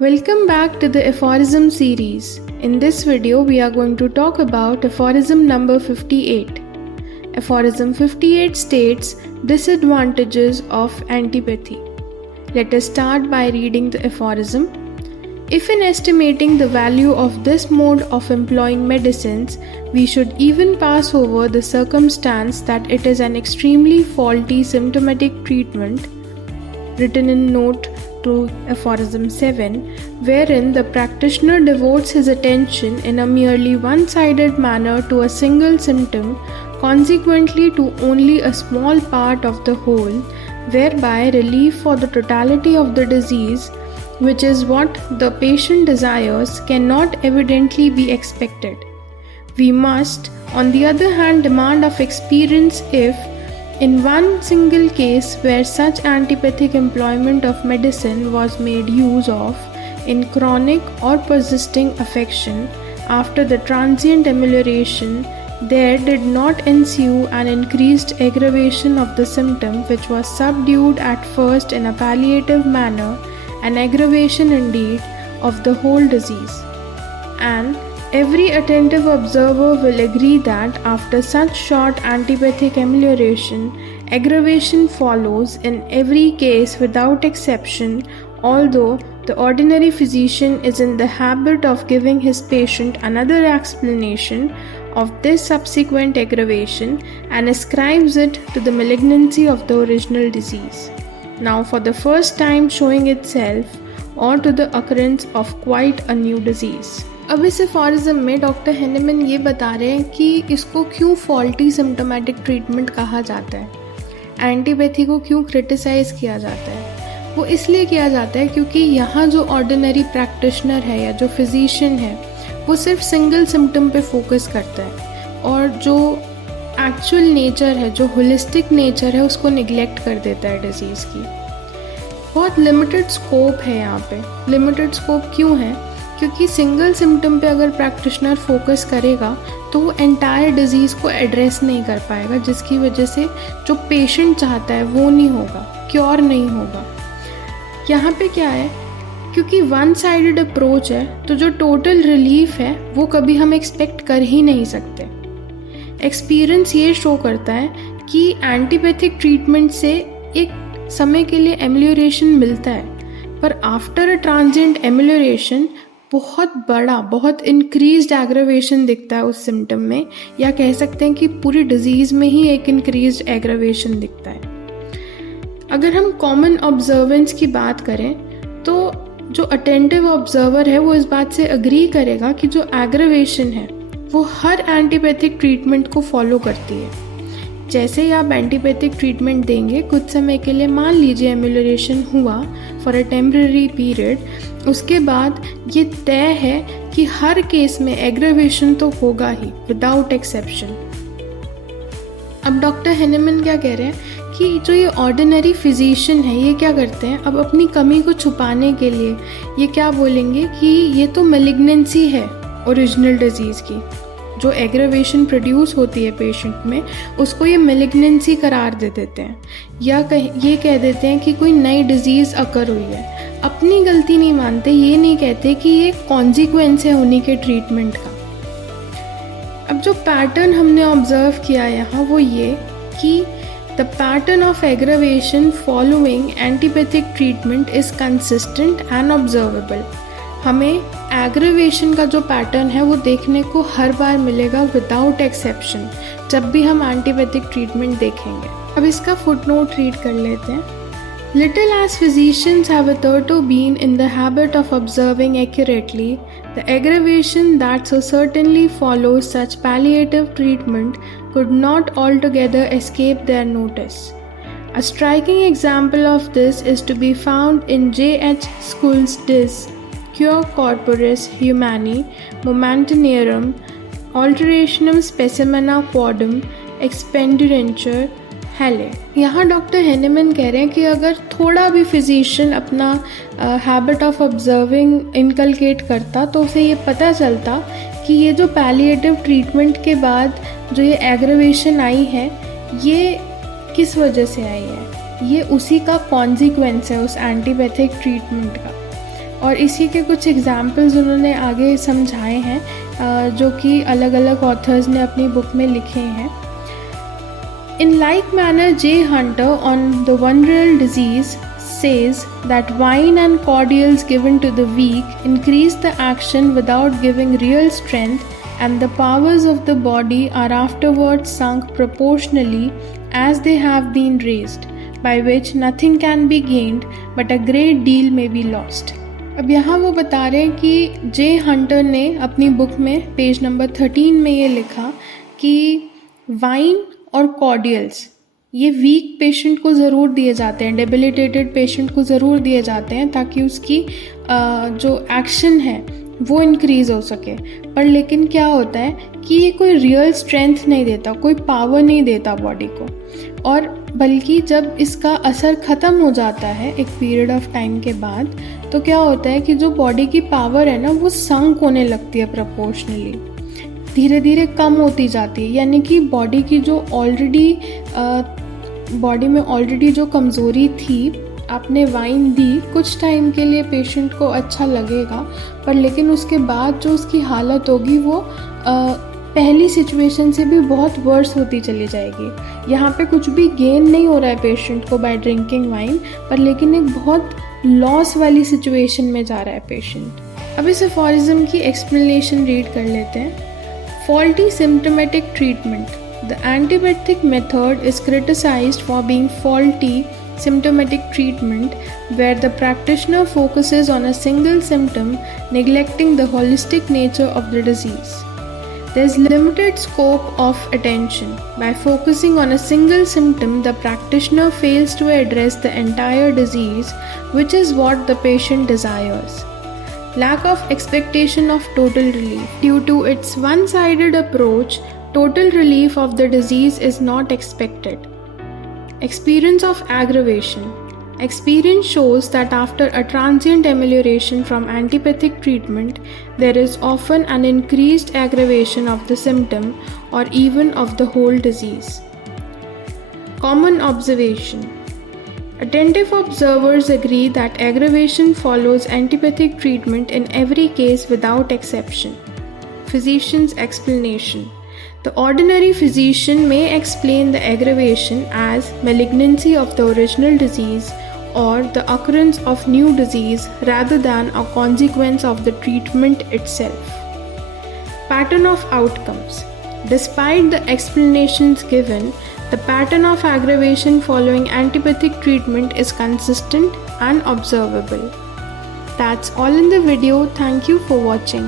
Welcome back to the aphorism series. In this video, we are going to talk about aphorism number 58. Aphorism 58 states disadvantages of antipathy. Let us start by reading the aphorism. If in estimating the value of this mode of employing medicines, we should even pass over the circumstance that it is an extremely faulty symptomatic treatment, written in note to aphorism 7, wherein the practitioner devotes his attention in a merely one-sided manner to a single symptom, consequently to only a small part of the whole, whereby relief for the totality of the disease, which is what the patient desires, cannot evidently be expected. We must, on the other hand, demand of experience if, in one single case where such antipathic employment of medicine was made use of in chronic or persisting affection, after the transient amelioration, there did not ensue an increased aggravation of the symptom which was subdued at first in a palliative manner, an aggravation indeed of the whole disease. And every attentive observer will agree that after such short antipathic amelioration, aggravation follows in every case without exception, although the ordinary physician is in the habit of giving his patient another explanation of this subsequent aggravation and ascribes it to the malignancy of the original disease, now for the first time showing itself, or to the occurrence of quite a new disease. अब इस एफोरिज्म में doctor Hahnemann ये बता रहे हैं कि इसको क्यों फॉल्टी सिम्टोमेटिक ट्रीटमेंट कहा जाता है, एंटीपैथी को क्यों क्रिटिसाइज़ किया जाता है। वो इसलिए किया जाता है क्योंकि यहाँ जो ऑर्डिनरी प्रैक्टिशनर है या जो फिजिशियन है वो सिर्फ सिंगल सिम्टम पे फोकस करता है और जो एक्चुअल नेचर है, जो होलिस्टिक नेचर है, उसको निगलेक्ट कर देता है डिजीज़ की। बहुत लिमिटेड स्कोप है यहाँ पे। लिमिटेड स्कोप क्यों है? क्योंकि सिंगल सिम्टम पे अगर प्रैक्टिशनर फोकस करेगा तो वो एंटायर डिजीज़ को एड्रेस नहीं कर पाएगा, जिसकी वजह से जो पेशेंट चाहता है वो नहीं होगा, क्योर नहीं होगा। यहाँ पे क्या है, क्योंकि वन साइडेड अप्रोच है तो जो टोटल रिलीफ है वो कभी हम एक्सपेक्ट कर ही नहीं सकते। एक्सपीरियंस ये शो करता है कि एंटीपैथिक ट्रीटमेंट से एक समय के लिए एमेलियोरेशन मिलता है, पर आफ्टर अ ट्रांजिएंट एमेलियोरेशन बहुत बड़ा, बहुत इंक्रीज्ड एग्रावेशन दिखता है उस सिम्टम में, या कह सकते हैं कि पूरी डिजीज़ में ही एक इंक्रीज्ड एग्रावेशन दिखता है। अगर हम कॉमन ऑब्जर्वेंस की बात करें तो जो अटेंटिव ऑब्जर्वर है वो इस बात से अग्री करेगा कि जो एग्रावेशन है वो हर एंटीपैथिक ट्रीटमेंट को फॉलो करती है। जैसे ही आप एंटीपैथिक ट्रीटमेंट देंगे, कुछ समय के लिए मान लीजिए एमेलियोरेशन हुआ फॉर अ टेम्पररी पीरियड, उसके बाद ये तय है कि हर केस में एग्रावेशन तो होगा ही विदाउट एक्सेप्शन। अब डॉक्टर हेनेमन क्या कह रहे हैं कि जो ये ऑर्डिनरी फिजिशियन है ये क्या करते हैं, अब अपनी कमी को छुपाने के लिए ये क्या बोलेंगे कि ये तो मैलिग्नेंसी है ओरिजिनल डिजीज़ की, जो एग्रावेशन प्रोड्यूस होती है पेशेंट में उसको ये मैलिग्नेंसी करार दे देते हैं, या ये कह देते हैं कि कोई नई डिजीज़ अकर हुई है। अपनी गलती नहीं मानते, ये नहीं कहते कि ये कॉन्सिक्वेंस है उन्हीं के ट्रीटमेंट का। अब जो पैटर्न हमने ऑब्जर्व किया यहाँ वो ये कि the pattern of aggravation following antipathic treatment is consistent and observable. हमें एग्रावेशन का जो पैटर्न है वो देखने को हर बार मिलेगा विदाउट एक्सेप्शन जब भी हम एंटीपैथिक ट्रीटमेंट देखेंगे। अब इसका फुटनोट रीड कर लेते हैं। Little as physicians have hitherto been in the habit of observing accurately, the aggravation that so certainly follows such palliative treatment could not altogether escape their notice. A striking example of this is to be found in J.H. Scull's Dis Cure Corporis Humani Momentanearum Alterationum Specimena Quodum Expenditure हेले। यहाँ doctor Hahnemann कह रहे हैं कि अगर थोड़ा भी फिजिशियन अपना हैबिट ऑफ ऑब्जर्विंग इनकलकेट करता तो उसे ये पता चलता कि ये जो पैलिएटिव ट्रीटमेंट के बाद जो ये एग्रावेशन आई है ये किस वजह से आई है, ये उसी का कॉन्सिक्वेंस है उस एंटीपैथिक ट्रीटमेंट का। और इसी के कुछ एग्जाम्पल्स उन्होंने आगे समझाए हैं जो कि अलग अलग ऑथर्स ने अपनी बुक में लिखे हैं। In like manner, J. Hunter on the venereal disease says that wine and cordials given to the weak increase the action without giving real strength, and the powers of the body are afterwards sunk proportionally as they have been raised, by which nothing can be gained, but a great deal may be lost. अब यहाँ वो बता रहे हैं कि जे हंटर ने अपनी बुक में पेज नंबर 13 में ये लिखा कि वाइन और कॉर्डियल्स ये वीक पेशेंट को ज़रूर दिए जाते हैं, डेबिलिटेटेड पेशेंट को ज़रूर दिए जाते हैं ताकि उसकी जो एक्शन है वो इंक्रीज़ हो सके। पर लेकिन क्या होता है कि ये कोई रियल स्ट्रेंथ नहीं देता, कोई पावर नहीं देता बॉडी को, और बल्कि जब इसका असर ख़त्म हो जाता है एक पीरियड ऑफ टाइम के बाद, तो क्या होता है कि जो बॉडी की पावर है ना वो संक होने लगती है प्रोपोर्शनली, धीरे धीरे कम होती जाती है। यानी कि बॉडी की जो बॉडी में ऑलरेडी जो कमज़ोरी थी, आपने वाइन दी, कुछ टाइम के लिए पेशेंट को अच्छा लगेगा, पर लेकिन उसके बाद जो उसकी हालत होगी वो पहली सिचुएशन से भी बहुत वर्स होती चली जाएगी। यहाँ पे कुछ भी गेन नहीं हो रहा है पेशेंट को बाय ड्रिंकिंग वाइन, पर लेकिन एक बहुत लॉस वाली सिचुएशन में जा रहा है पेशेंट। अब इस एफोरिज्म की एक्सप्लेनेशन रीड कर लेते हैं। Faulty symptomatic treatment. The antibiotic method is criticized for being faulty symptomatic treatment, where the practitioner focuses on a single symptom, neglecting the holistic nature of the disease. There is limited scope of attention. By focusing on a single symptom, the practitioner fails to address the entire disease, which is what the patient desires. Lack of expectation of total relief. Due to its one-sided approach, total relief of the disease is not expected. Experience of aggravation. Experience shows that after a transient amelioration from antipathic treatment, there is often an increased aggravation of the symptom or even of the whole disease. Common observation. Attentive observers agree that aggravation follows antipathic treatment in every case without exception. Physician's explanation. The ordinary physician may explain the aggravation as malignancy of the original disease or the occurrence of new disease rather than a consequence of the treatment itself. Pattern of outcomes. Despite the explanations given, the pattern of aggravation following antipathic treatment is consistent and observable. That's all in the video. Thank you for watching.